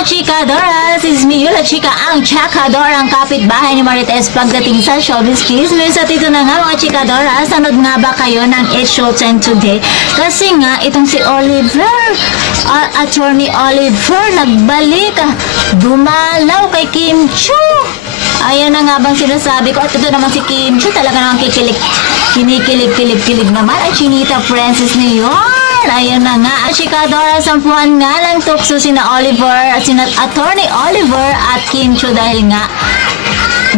mga chikadoras! It's me, Yula Chika, ang chakador, ang kapitbahay ni Marites pagdating sa showbiz chismis. At ito na nga mga chikadoras, nanood nga ba kayo ng It's Showtime today? Kasi nga, itong si Oliver, attorney Oliver, nagbalik, dumalaw kay Kim Chu. Ayan na nga bang sinasabi ko. At ito naman si Kim Chu, talaga naman kinikilig naman. At Chinita Princess ni Ayan na nga, chikadora, sampuhan nga lang tukso sina Oliver at sina attorney Oliver at Kim Chu dahil nga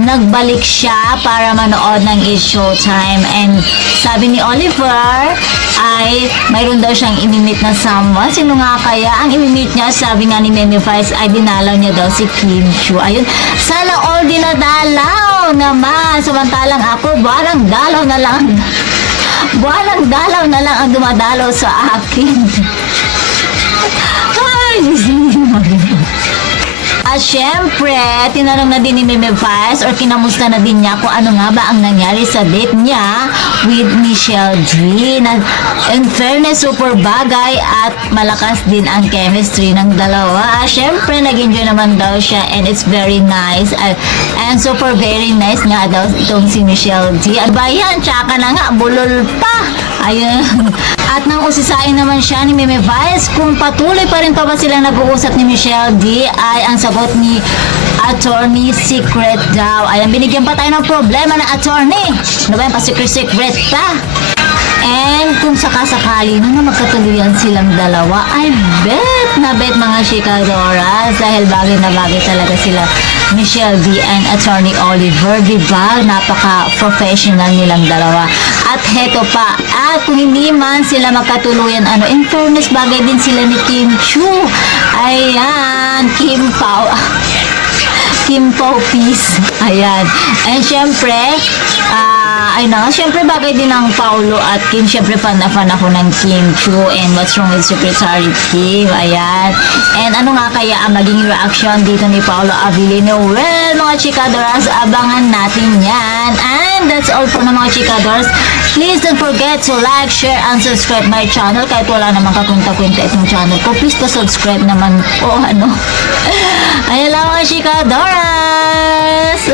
nagbalik siya para manood ng It's Showtime. And sabi ni Oliver ay mayroon daw siyang imimit na someone. Sino nga kaya ang imimit niya? Sabi nga ni Meme Vice ay dinalaw niya daw si Kim Chu. Ayun, sana all dinadalaw naman. Samantalang ako, buwanang dalaw na lang. Buwanang dalaw na lang ang dumadalaw sa akin. Ay, at syempre, tinanong na din ni Meme Vice or kinamusta na din niya kung ano nga ba ang nangyari sa date niya with Michelle D. Na, in fairness, super bagay at malakas din ang chemistry ng dalawa. Syempre, nag-enjoy naman daw siya and it's very nice. And super very nice nga daw itong si Michelle D. At ba yan, tsaka na nga, bulol pa. Ayun. At nang usisain naman siya ni Meme Vice kung patuloy pa rin pa ba sila nag-uusap ni Michelle D, ay ang sagot ni attorney secret daw. Ayan, binigyan pa tayo ng problema ng attorney. Ano ba yan, pa-secret pa? And kung sakasakali na magkatuluyan silang dalawa, ay bet mga chikadoras dahil bagay na bagay talaga sila Michelle D and attorney Oliver, diba? Napaka-professional nilang dalawa. At heto pa, at kung hindi man sila magkatuluyan, in fairness, bagay din sila ni Kim Chu. Ayan, Kim Pao Peace. Ayan. And syempre, syempre bagay din ang Paulo at Kim. Syempre fan na fan ako ng Kim Chu and What's Wrong with Secretary Kim. Ayan. And ano nga kaya ang maging reaction dito ni Paulo Avellino? Well, mga chikadoras, abangan natin yan. And that's all for na mga chikadoras. Please don't forget to like, share, and subscribe my channel. Kahit wala namang kakwenta-kwenta itong channel ko, please pa-subscribe naman po. Ayan lang mga chikadoras.